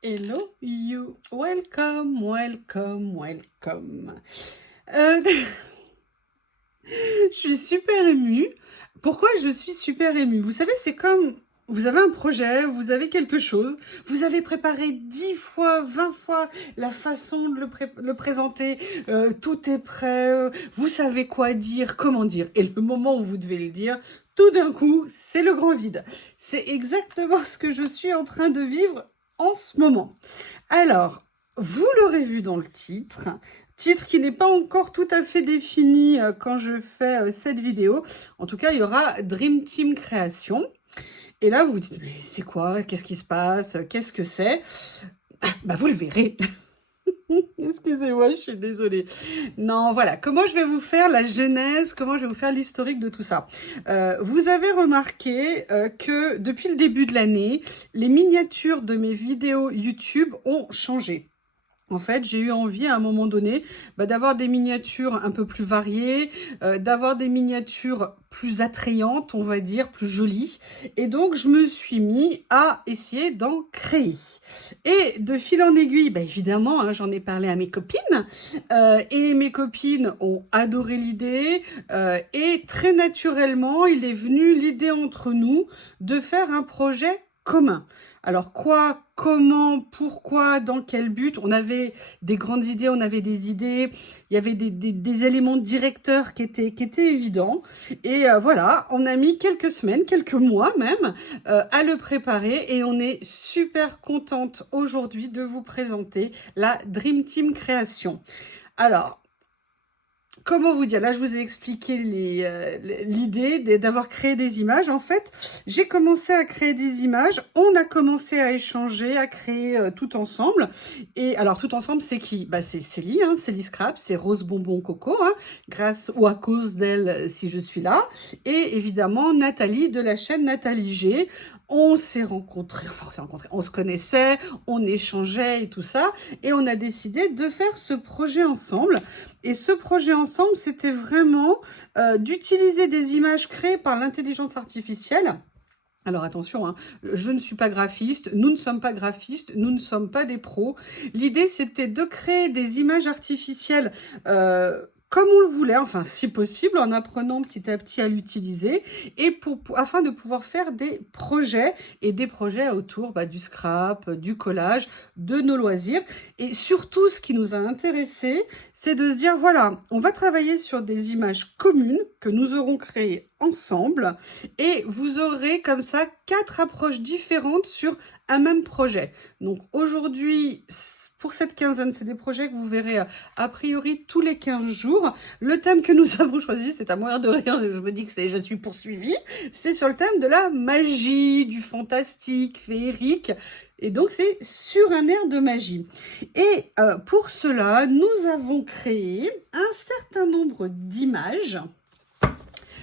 Hello you, welcome, welcome, welcome. Euh, je suis super émue. Pourquoi je suis super émue? Vous savez, c'est comme vous avez un projet, vous avez quelque chose, vous avez préparé 10 fois, 20 fois la façon de le présenter, tout est prêt, vous savez quoi dire, comment dire. Et le moment où vous devez le dire, tout d'un coup, c'est le grand vide. C'est exactement ce que je suis en train de vivre en ce moment. Alors, vous l'aurez vu dans le titre qui n'est pas encore tout à fait défini quand je fais cette vidéo. En tout cas, il y aura Dream Team Création. Et là, vous vous dites, mais c'est quoi? Qu'est-ce qui se passe? Qu'est-ce que c'est? Bah, vous le verrez. Excusez-moi, je suis désolée. Non, voilà, comment je vais vous faire la genèse, comment je vais vous faire l'historique de tout ça. Vous avez remarqué que depuis le début de l'année, les miniatures de mes vidéos YouTube ont changé. En fait, j'ai eu envie à un moment donné d'avoir des miniatures un peu plus variées, d'avoir des miniatures plus attrayantes, on va dire, plus jolies. Et donc, je me suis mis à essayer d'en créer. Et de fil en aiguille, évidemment, hein, j'en ai parlé à mes copines. Et mes copines ont adoré l'idée. Et très naturellement, il est venu l'idée entre nous de faire un projet commun. Alors quoi, comment, pourquoi, dans quel but? On avait des grandes idées, on avait des idées, il y avait des éléments directeurs qui étaient évidents. Et voilà, on a mis quelques semaines, quelques mois même, à le préparer. Et on est super contente aujourd'hui de vous présenter la Dream Team Création. Alors, comment vous dire? Là, je vous ai expliqué l'idée d'avoir créé des images. En fait, j'ai commencé à créer des images. On a commencé à échanger, à créer tout ensemble. Et alors, tout ensemble, c'est qui? C'est Célie, hein, Célie Scrap, c'est Rose Bonbon Coco, hein, grâce ou à cause d'elle, si je suis là. Et évidemment, Nathalie de la chaîne Nathalie G. On s'est rencontrés, on se connaissait, on échangeait et tout ça. Et on a décidé de faire ce projet ensemble. Et ce projet ensemble, c'était vraiment d'utiliser des images créées par l'intelligence artificielle. Alors attention, hein, je ne suis pas graphiste, nous ne sommes pas graphistes, nous ne sommes pas des pros. L'idée, c'était de créer des images artificielles comme on le voulait, enfin si possible, en apprenant petit à petit à l'utiliser, et afin de pouvoir faire des projets, et des projets autour du scrap, du collage, de nos loisirs. Et surtout, ce qui nous a intéressés, c'est de se dire, voilà, on va travailler sur des images communes que nous aurons créées ensemble, et vous aurez comme ça 4 approches différentes sur un même projet. Donc aujourd'hui, pour cette quinzaine, c'est des projets que vous verrez a priori tous les 15 jours. Le thème que nous avons choisi, c'est à mourir de rire, je me dis que je suis poursuivie, c'est sur le thème de la magie, du fantastique, féerique. Et donc, c'est sur un air de magie. Et pour cela, nous avons créé un certain nombre d'images.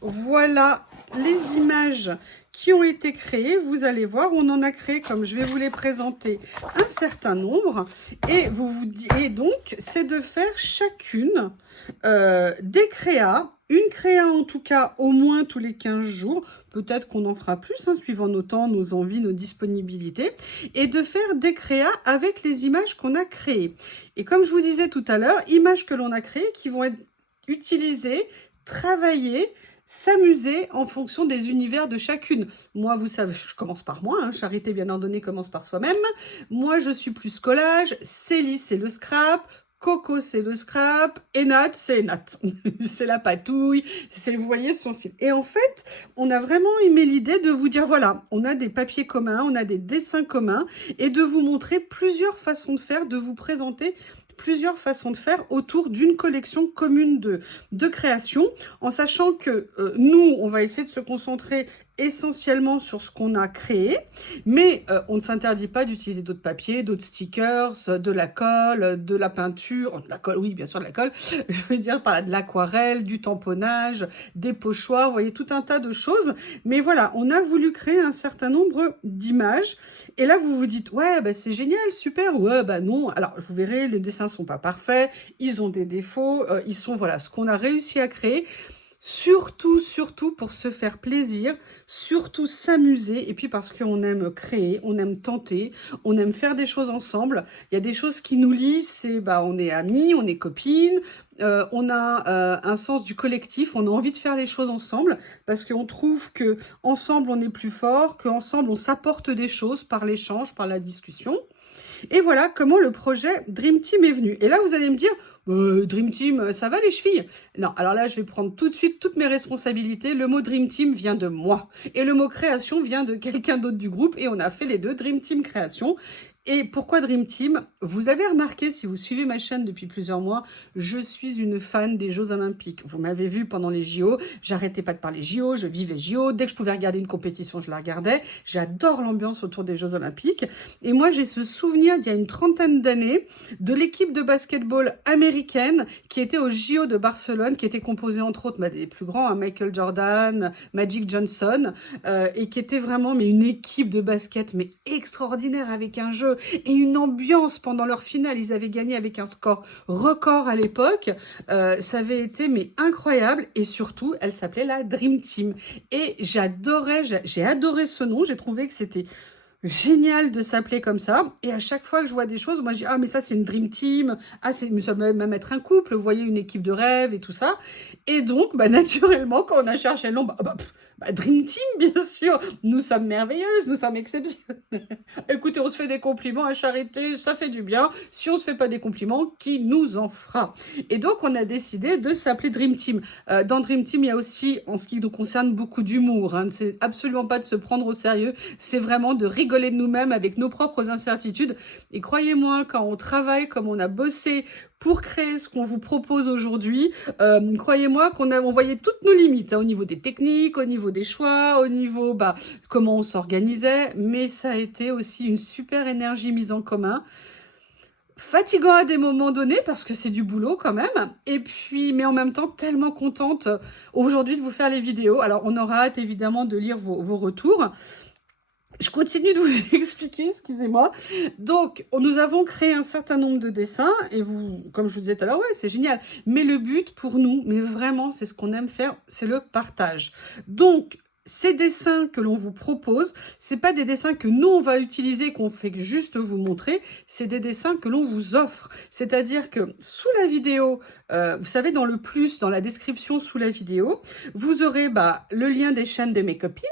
Voilà les images qui ont été créées. Vous allez voir, on en a créé, comme je vais vous les présenter, un certain nombre. Et donc, c'est de faire chacune des créas. Une créa, en tout cas, au moins tous les 15 jours. Peut-être qu'on en fera plus, hein, suivant nos temps, nos envies, nos disponibilités. Et de faire des créas avec les images qu'on a créées. Et comme je vous disais tout à l'heure, images que l'on a créées qui vont être utilisées, travaillées, s'amuser en fonction des univers de chacune. Moi, vous savez, je commence par moi, hein, charité bien ordonnée commence par soi-même. Moi, je suis plus collage, Célie, c'est le scrap, Coco, c'est le scrap, et Nat, c'est Nat. C'est la patouille, vous voyez son style. Et en fait, on a vraiment aimé l'idée de vous dire, voilà, on a des papiers communs, on a des dessins communs, et de vous montrer plusieurs façons de faire, de vous présenter plusieurs façons de faire autour d'une collection commune de création, en sachant que nous, on va essayer de se concentrer essentiellement sur ce qu'on a créé, mais on ne s'interdit pas d'utiliser d'autres papiers, d'autres stickers, de la colle, de la peinture, de la colle, oui, bien sûr, de la colle, je veux dire par là, de l'aquarelle, du tamponnage, des pochoirs, vous voyez, tout un tas de choses. Mais voilà, on a voulu créer un certain nombre d'images. Et là, vous vous dites, ouais, c'est génial, super, ouais, non. Alors, vous verrez, les dessins sont pas parfaits, ils ont des défauts, ils sont, voilà, ce qu'on a réussi à créer. Surtout, surtout pour se faire plaisir, surtout s'amuser, et puis parce qu'on aime créer, on aime tenter, on aime faire des choses ensemble. Il y a des choses qui nous lient, c'est on est amis, on est copines, on a un sens du collectif, on a envie de faire les choses ensemble, parce qu'on trouve que ensemble on est plus fort, qu'ensemble on s'apporte des choses par l'échange, par la discussion. Et voilà comment le projet Dream Team est venu. Et là, vous allez me dire, Dream Team, ça va les chevilles? Non, alors là, je vais prendre tout de suite toutes mes responsabilités. Le mot Dream Team vient de moi. Et le mot création vient de quelqu'un d'autre du groupe. Et on a fait les deux, Dream Team Création. Et pourquoi Dream Team? Vous avez remarqué, si vous suivez ma chaîne depuis plusieurs mois, je suis une fan des Jeux Olympiques. Vous m'avez vu pendant les JO, j'arrêtais pas de parler JO, je vivais JO. Dès que je pouvais regarder une compétition, je la regardais. J'adore l'ambiance autour des Jeux Olympiques. Et moi, j'ai ce souvenir d'il y a une trentaine d'années de l'équipe de basketball américaine qui était aux JO de Barcelone, qui était composée entre autres des plus grands, Michael Jordan, Magic Johnson, et qui était vraiment une équipe de basket extraordinaire avec un jeu et une ambiance pendant leur finale. Ils avaient gagné avec un score record à l'époque. Ça avait été incroyable, et surtout, elle s'appelait la Dream Team. Et j'ai adoré ce nom, j'ai trouvé que c'était génial de s'appeler comme ça. Et à chaque fois que je vois des choses, moi je dis, ah mais ça c'est une Dream Team, ah ça va même être un couple, vous voyez, une équipe de rêve et tout ça. Et donc, naturellement, quand on a cherché le nom, Dream Team, bien sûr, nous sommes merveilleuses, nous sommes exceptionnelles. Écoutez, on se fait des compliments à charité, ça fait du bien. Si on se fait pas des compliments, qui nous en fera? Et donc, on a décidé de s'appeler Dream Team. Dans Dream Team, il y a aussi, en ce qui nous concerne, beaucoup d'humour. Hein. C'est absolument pas de se prendre au sérieux, c'est vraiment de rigoler de nous-mêmes avec nos propres incertitudes. Et croyez-moi, quand on travaille comme on a bossé pour créer ce qu'on vous propose aujourd'hui, croyez-moi on voyait toutes nos limites, hein, au niveau des techniques, au niveau des choix, au niveau comment on s'organisait, mais ça a été aussi une super énergie mise en commun. Fatigant à des moments donnés parce que c'est du boulot quand même, et puis mais en même temps tellement contente aujourd'hui de vous faire les vidéos. Alors on aura hâte évidemment de lire vos retours. Je continue de vous expliquer, excusez-moi. Donc, nous avons créé un certain nombre de dessins, et vous, comme je vous disais tout à l'heure, ouais, c'est génial. Mais le but pour nous, mais vraiment, c'est ce qu'on aime faire, c'est le partage. Donc, ces dessins que l'on vous propose, c'est pas des dessins que nous on va utiliser, qu'on fait juste vous montrer, c'est des dessins que l'on vous offre. C'est-à-dire que sous la vidéo, vous savez, dans le plus, dans la description sous la vidéo, vous aurez le lien des chaînes de mes copines.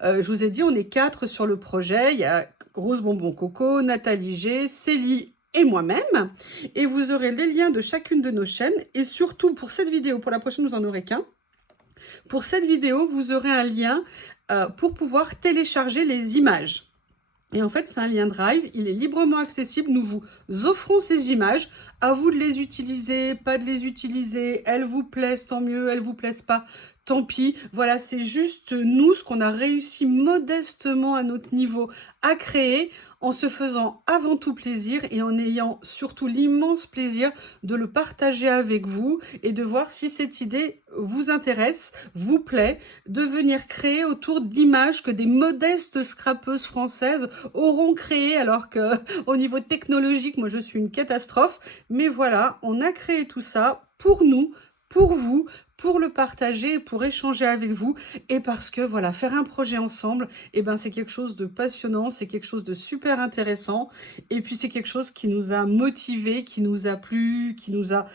Je vous ai dit, on est 4 sur le projet. Il y a Rose Bonbon Coco, Nathalie G, Célie et moi-même. Et vous aurez les liens de chacune de nos chaînes. Et surtout, pour cette vidéo, pour la prochaine, vous n'en aurez qu'un. Pour cette vidéo, vous aurez un lien pour pouvoir télécharger les images. Et en fait, c'est un lien Drive, il est librement accessible. Nous vous offrons ces images. À vous de les utiliser, pas de les utiliser. Elles vous plaisent, tant mieux. Elles vous plaisent pas, tant pis. Voilà, c'est juste nous, ce qu'on a réussi modestement à notre niveau à créer, en se faisant avant tout plaisir et en ayant surtout l'immense plaisir de le partager avec vous et de voir si cette idée vous intéresse, vous plaît, de venir créer autour d'images que des modestes scrapeuses françaises auront créées, alors que au niveau technologique, moi je suis une catastrophe. Mais voilà, on a créé tout ça pour nous, pour vous, pour le partager, pour échanger avec vous, et parce que voilà, faire un projet ensemble, c'est quelque chose de passionnant, c'est quelque chose de super intéressant, et puis c'est quelque chose qui nous a motivés, qui nous a plu, qui nous a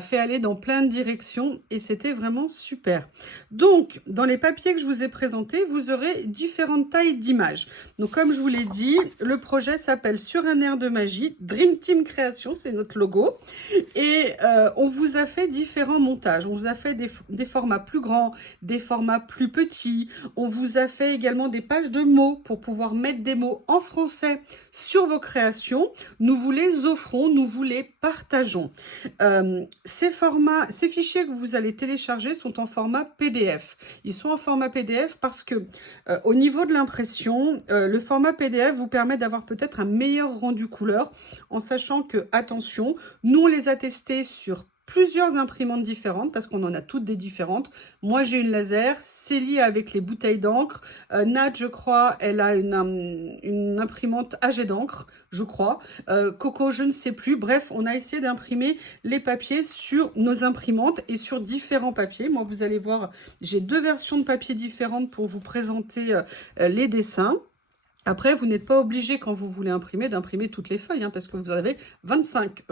fait aller dans plein de directions, et c'était vraiment super. Donc, dans les papiers que je vous ai présentés, vous aurez différentes tailles d'images. Donc, comme je vous l'ai dit, le projet s'appelle Sur un air de magie, Dream Team Création, c'est notre logo, et on vous a fait différents montages. On vous a fait des formats plus grands, des formats plus petits. On vous a fait également des pages de mots pour pouvoir mettre des mots en français sur vos créations. Nous vous les offrons, nous vous les partageons. Ces fichiers que vous allez télécharger sont en format PDF. Ils sont en format PDF parce que au niveau de l'impression, le format PDF vous permet d'avoir peut-être un meilleur rendu couleur, en sachant que, attention, nous on les a testés sur plusieurs imprimantes différentes parce qu'on en a toutes des différentes. Moi, j'ai une laser, Célie avec les bouteilles d'encre. Nat, je crois, elle a une imprimante à jet d'encre, je crois. Coco, je ne sais plus. Bref, on a essayé d'imprimer les papiers sur nos imprimantes et sur différents papiers. Moi, vous allez voir, j'ai 2 versions de papier différentes pour vous présenter les dessins. Après, vous n'êtes pas obligé, quand vous voulez imprimer, d'imprimer toutes les feuilles, hein, parce que vous avez 25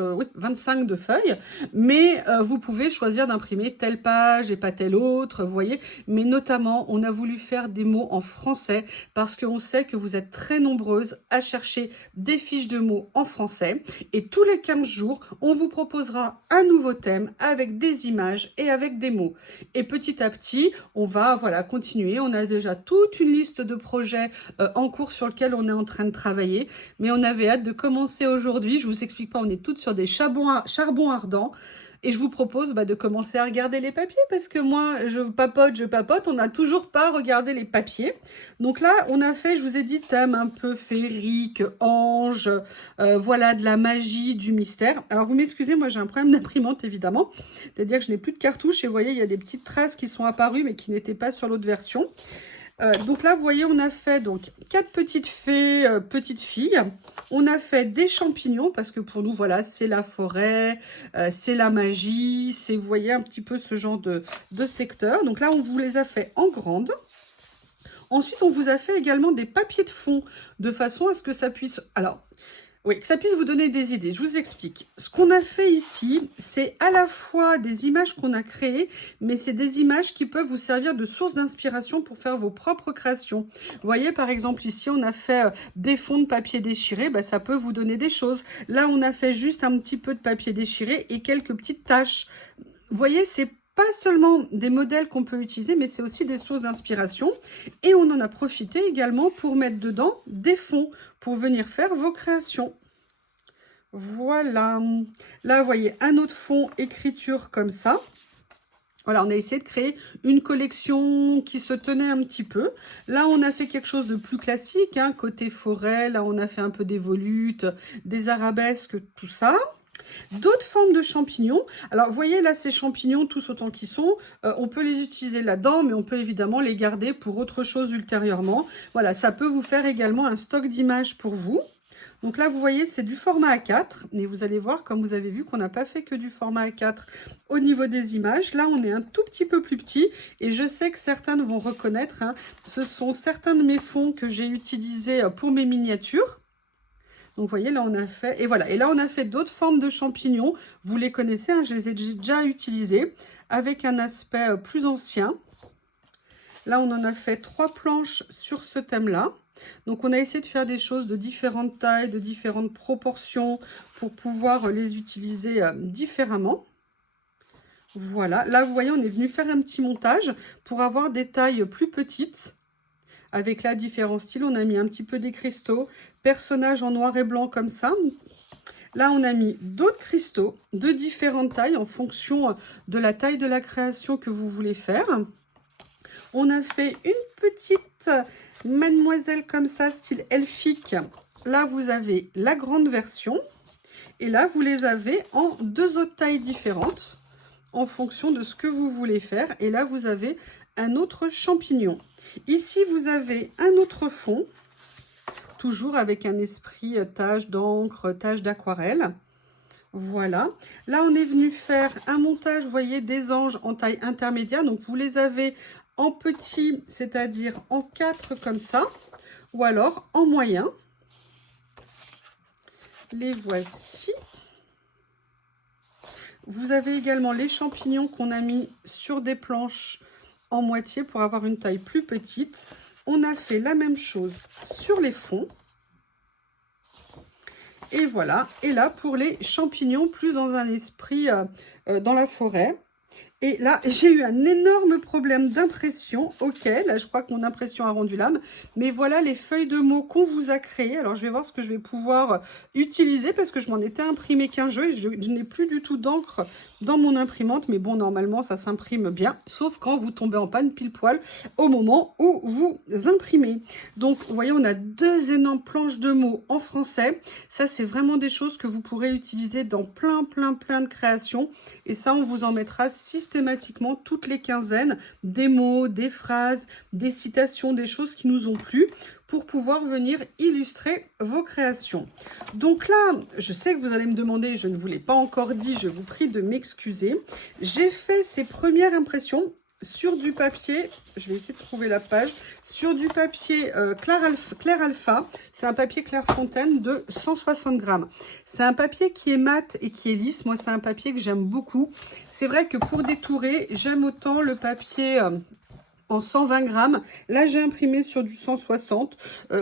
de feuilles, mais vous pouvez choisir d'imprimer telle page et pas telle autre, vous voyez. Mais notamment, on a voulu faire des mots en français, parce qu'on sait que vous êtes très nombreuses à chercher des fiches de mots en français, et tous les 15 jours, on vous proposera un nouveau thème avec des images et avec des mots. Et petit à petit, on va continuer. On a déjà toute une liste de projets en cours sur lequel on est en train de travailler, mais on avait hâte de commencer aujourd'hui. Je vous explique pas, on est toutes sur des charbons ardents, et je vous propose de commencer à regarder les papiers, parce que moi, je papote, on n'a toujours pas regardé les papiers. Donc là, on a fait, je vous ai dit, thème un peu féerique, ange, voilà, de la magie, du mystère. Alors, vous m'excusez, moi, j'ai un problème d'imprimante, évidemment. C'est-à-dire que je n'ai plus de cartouches, et vous voyez, il y a des petites traces qui sont apparues, mais qui n'étaient pas sur l'autre version. Donc là, vous voyez, on a fait donc 4 petites fées, petites filles. On a fait des champignons parce que pour nous, voilà, c'est la forêt, c'est la magie, c'est, vous voyez, un petit peu ce genre de secteur. Donc là, on vous les a fait en grande. Ensuite, on vous a fait également des papiers de fond de façon à ce que ça puisse... Alors, oui, que ça puisse vous donner des idées. Je vous explique. Ce qu'on a fait ici, c'est à la fois des images qu'on a créées, mais c'est des images qui peuvent vous servir de source d'inspiration pour faire vos propres créations. Vous voyez, par exemple, ici, on a fait des fonds de papier déchiré. Ça peut vous donner des choses. Là, on a fait juste un petit peu de papier déchiré et quelques petites taches. Vous voyez, c'est pas seulement des modèles qu'on peut utiliser, mais c'est aussi des sources d'inspiration. Et on en a profité également pour mettre dedans des fonds pour venir faire vos créations. Voilà. Là, vous voyez un autre fond écriture comme ça. Voilà, on a essayé de créer une collection qui se tenait un petit peu. Là, on a fait quelque chose de plus classique, hein, côté forêt. Là, on a fait un peu des volutes, des arabesques, tout ça. D'autres formes de champignons. Alors, vous voyez là, ces champignons, tous autant qu'ils sont, on peut les utiliser là-dedans, mais on peut évidemment les garder pour autre chose ultérieurement. Voilà, ça peut vous faire également un stock d'images pour vous. Donc là, vous voyez, c'est du format A4, mais vous allez voir, comme vous avez vu, qu'on n'a pas fait que du format A4 au niveau des images. Là, on est un tout petit peu plus petit, et je sais que certains vont reconnaître, hein, ce sont certains de mes fonds que j'ai utilisés pour mes miniatures. Donc, vous voyez, là, on a fait... Et voilà. Et là, on a fait d'autres formes de champignons. Vous les connaissez, hein, je les ai déjà utilisés avec un aspect plus ancien. Là, on en a fait 3 planches sur ce thème-là. Donc, on a essayé de faire des choses de différentes tailles, de différentes proportions pour pouvoir les utiliser différemment. Voilà. Là, vous voyez, on est venu faire un petit montage pour avoir des tailles plus petites. Avec là, différents styles, on a mis un petit peu des cristaux, personnages en noir et blanc comme ça. Là, on a mis d'autres cristaux de différentes tailles en fonction de la taille de la création que vous voulez faire. On a fait une petite mademoiselle comme ça, style elfique. Là, vous avez la grande version. Et là, vous les avez en 2 autres tailles différentes en fonction de ce que vous voulez faire. Et là, vous avez un autre champignon. Ici, vous avez un autre fond, toujours avec un esprit tache d'encre, tache d'aquarelle. Voilà. Là, on est venu faire un montage, vous voyez, des anges en taille intermédiaire. Donc, vous les avez en petit, c'est-à-dire en 4 comme ça, ou alors en moyen. Les voici. Vous avez également les champignons qu'on a mis sur des planches en moitié pour avoir une taille plus petite. On a fait la même chose sur les fonds. Et voilà. Et là, pour les champignons, plus dans un esprit dans la forêt. Et là, j'ai eu un énorme problème d'impression. Ok, là, je crois que mon impression a rendu l'âme. Mais voilà les feuilles de mots qu'on vous a créées. Alors, je vais voir ce que je vais pouvoir utiliser parce que je m'en étais imprimé qu'un jeu et je n'ai plus du tout d'encre dans mon imprimante. Mais bon, normalement, ça s'imprime bien, sauf quand vous tombez en panne pile poil au moment où vous imprimez. Donc, vous voyez, on a 2 énormes planches de mots en français. Ça, c'est vraiment des choses que vous pourrez utiliser dans plein de créations. Et ça, on vous en mettra systématiquement toutes les quinzaines, des mots, des phrases, des citations, des choses qui nous ont plu pour pouvoir venir illustrer vos créations. Donc là, je sais que vous allez me demander, je ne vous l'ai pas encore dit, je vous prie de m'excuser. J'ai fait ces premières impressions sur du papier, je vais essayer de trouver la page, sur du papier Clair Alpha, c'est un papier Clairefontaine de 160 grammes. C'est un papier qui est mat et qui est lisse, moi c'est un papier que j'aime beaucoup. C'est vrai que pour détourer, j'aime autant le papier en 120 grammes. Là, j'ai imprimé sur du 160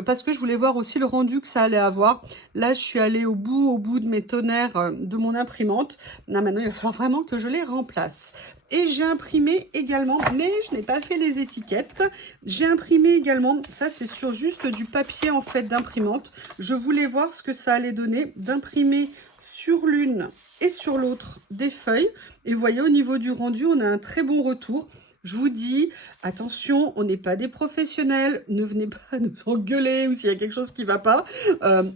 parce que je voulais voir aussi le rendu que ça allait avoir. Là, je suis allée au bout de mes tonnerres de mon imprimante. Là, maintenant, il va falloir vraiment que je les remplace. Et j'ai imprimé également, mais je n'ai pas fait les étiquettes. J'ai imprimé également, ça c'est sur juste du papier en fait d'imprimante. Je voulais voir ce que ça allait donner d'imprimer sur l'une et sur l'autre des feuilles. Et vous voyez, au niveau du rendu, on a un très bon retour. Je vous dis, attention, on n'est pas des professionnels, ne venez pas nous engueuler ou s'il y a quelque chose qui ne va pas.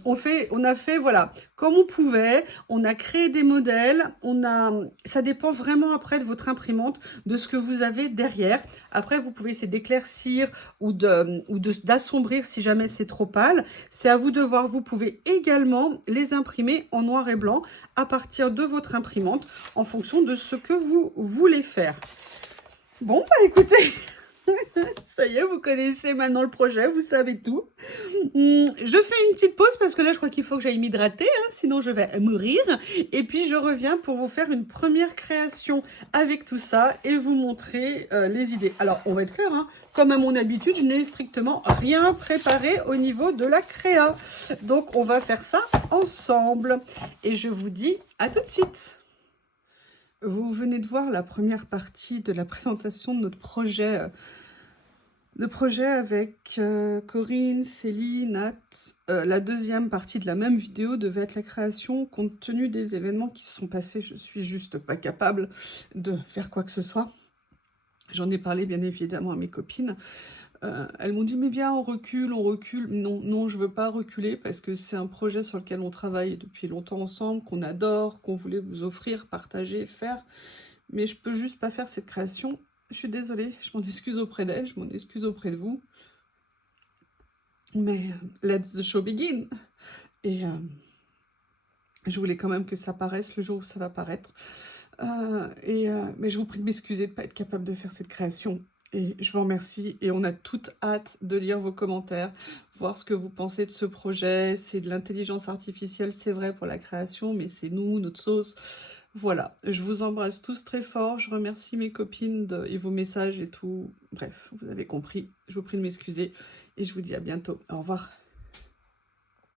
On a fait, voilà, comme on pouvait, on a créé des modèles, ça dépend vraiment après de votre imprimante, de ce que vous avez derrière. Après, vous pouvez essayer d'éclaircir ou d'assombrir si jamais c'est trop pâle. C'est à vous de voir, vous pouvez également les imprimer en noir et blanc à partir de votre imprimante en fonction de ce que vous voulez faire. Bon, bah écoutez, ça y est, vous connaissez maintenant le projet, vous savez tout. Je fais une petite pause parce que là, je crois qu'il faut que j'aille m'hydrater, hein, sinon je vais mourir. Et puis, je reviens pour vous faire une première création avec tout ça et vous montrer les idées. Alors, on va être clair, hein, comme à mon habitude, je n'ai strictement rien préparé au niveau de la créa. Donc, on va faire ça ensemble. Et je vous dis à tout de suite. Vous venez de voir la première partie de la présentation de notre projet, avec Corinne, Céline, Nat. La deuxième partie de la même vidéo devait être la création. Compte tenu des événements qui se sont passés, je suis juste pas capable de faire quoi que ce soit. J'en ai parlé bien évidemment à mes copines. Elles m'ont dit, mais viens, on recule. Non, je veux pas reculer parce que c'est un projet sur lequel on travaille depuis longtemps ensemble, qu'on adore, qu'on voulait vous offrir, partager, faire. Mais je peux juste pas faire cette création. Je suis désolée, je m'en excuse auprès d'elles, je m'en excuse auprès de vous. Mais let the show begin. Et je voulais quand même que ça paraisse le jour où ça va paraître. Mais je vous prie de m'excuser de ne pas être capable de faire cette création. Et je vous remercie et on a toute hâte de lire vos commentaires, voir ce que vous pensez de ce projet. C'est de l'intelligence artificielle, c'est vrai pour la création, mais c'est nous, notre sauce. Voilà, je vous embrasse tous très fort. Je remercie mes copines et vos messages et tout. Bref, vous avez compris. Je vous prie de m'excuser et je vous dis à bientôt. Au revoir.